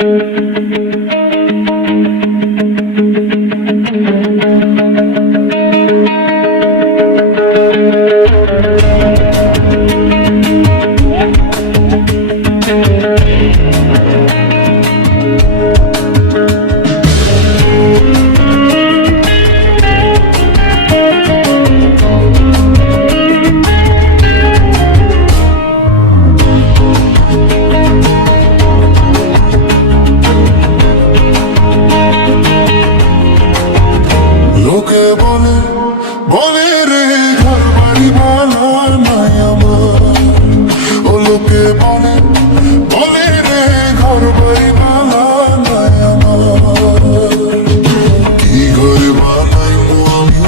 লোকে বলে বলে রে ঘর বাড়ি ভালো নাই আমার। ও লোকে বলে বলে রে ঘর বাড়ি ভালো নাই আমার। কি ঘর বানাইমু আমি,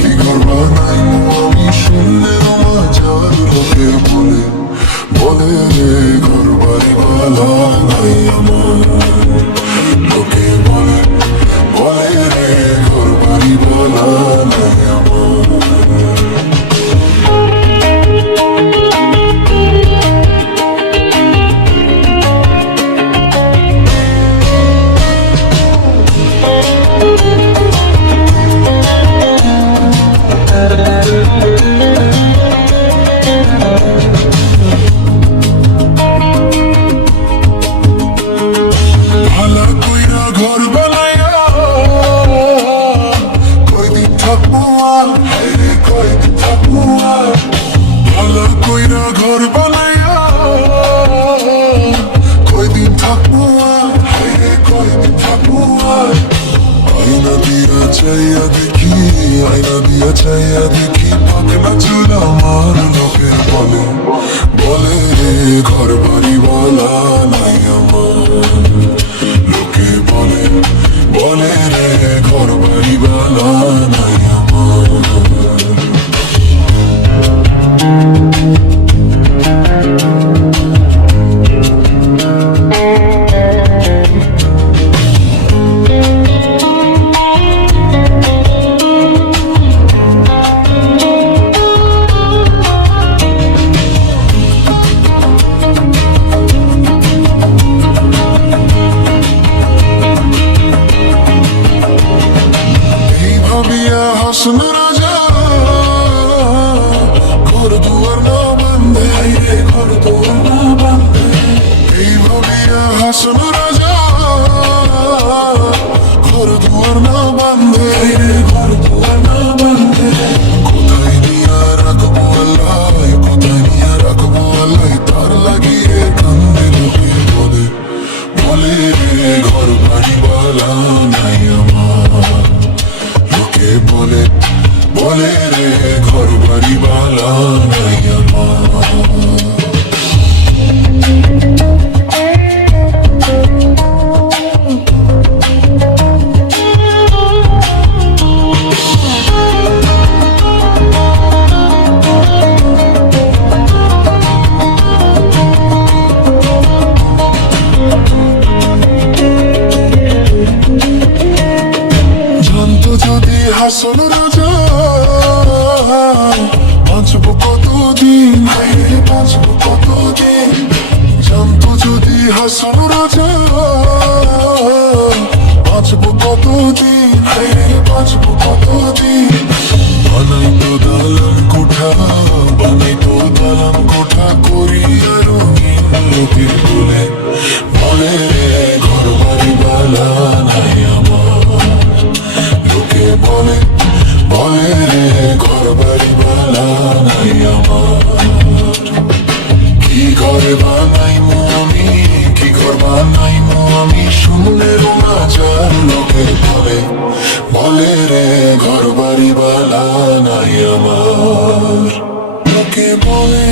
কি ঘর বানাইমু আমি শূন্যের মাঝার। লোকে বলে বলে রে ঘর বাড়ি ভালো নাই আমার। লোকে বলে বলে রে ঘর বাড়ি ভালো নাই আমার। ভালা কইরা ঘর বানাইয়া কয়দিন থাকবো আর, হায়রে কয়দিন থাকবো আর। ভালা কইরা ঘর বানাইয়া কয়দিন থাকবো আর, হায়রে কয়দিন থাকবো আর। আয়না দিয়া চাইয়া দেখি, আয়না দিয়া চাইয়া দেখি পাখনা চুল আমার। লোকে বলে বলে রে ঘর বাড়ি বলা নাই আমার। লোকে বলে বলে রে ঘর বাড়ি বলা নাই আমার। হাসন রাজা ঘর দুয়ার না বান্ধে, হায়রে ঘর দুয়ার না বান্ধে। এই ভাবিয়া হাসন রাজা ঘর দুয়ার না বান্ধে, হায়রে ঘর দুয়ার না বান্ধে। কোথায় নিয়া রাখবো আল্লাহ, কোথায় নিয়া রাখবো আল্লাহ, তার লাগিয়ে কান্দে। লোকে বলে বলে রে ঘর বাড়ি বালা নাই আমার। লোকে বলে বলে রে ঘর বাড়ি বালা নাই আমার। জানতো যদি হাসন রাজা বাঁচবো কতদিন, হায়রে বাঁচবো কতদিন। জানতো যদি হাসন রাজা বাঁচবো কতদিন, হায়রে বাঁচবো কতদিন। বানাইতো দালান কোঠা, বানাইতো দালান কোঠা করিয়া রঙিন। লোকে বলে বলে রে ঘর বাড়ি বালা নাই আমার। লোকে বলে বলে রে ঘর বাড়ি বালা নাই আমার। কি ঘর বানাইমু আমি, কি ঘর বানাইমু আমি শূন্যের মাঝার। লোকে বলে বলে রে ঘর বাড়ি বালা নাই আমার। লোকে বলে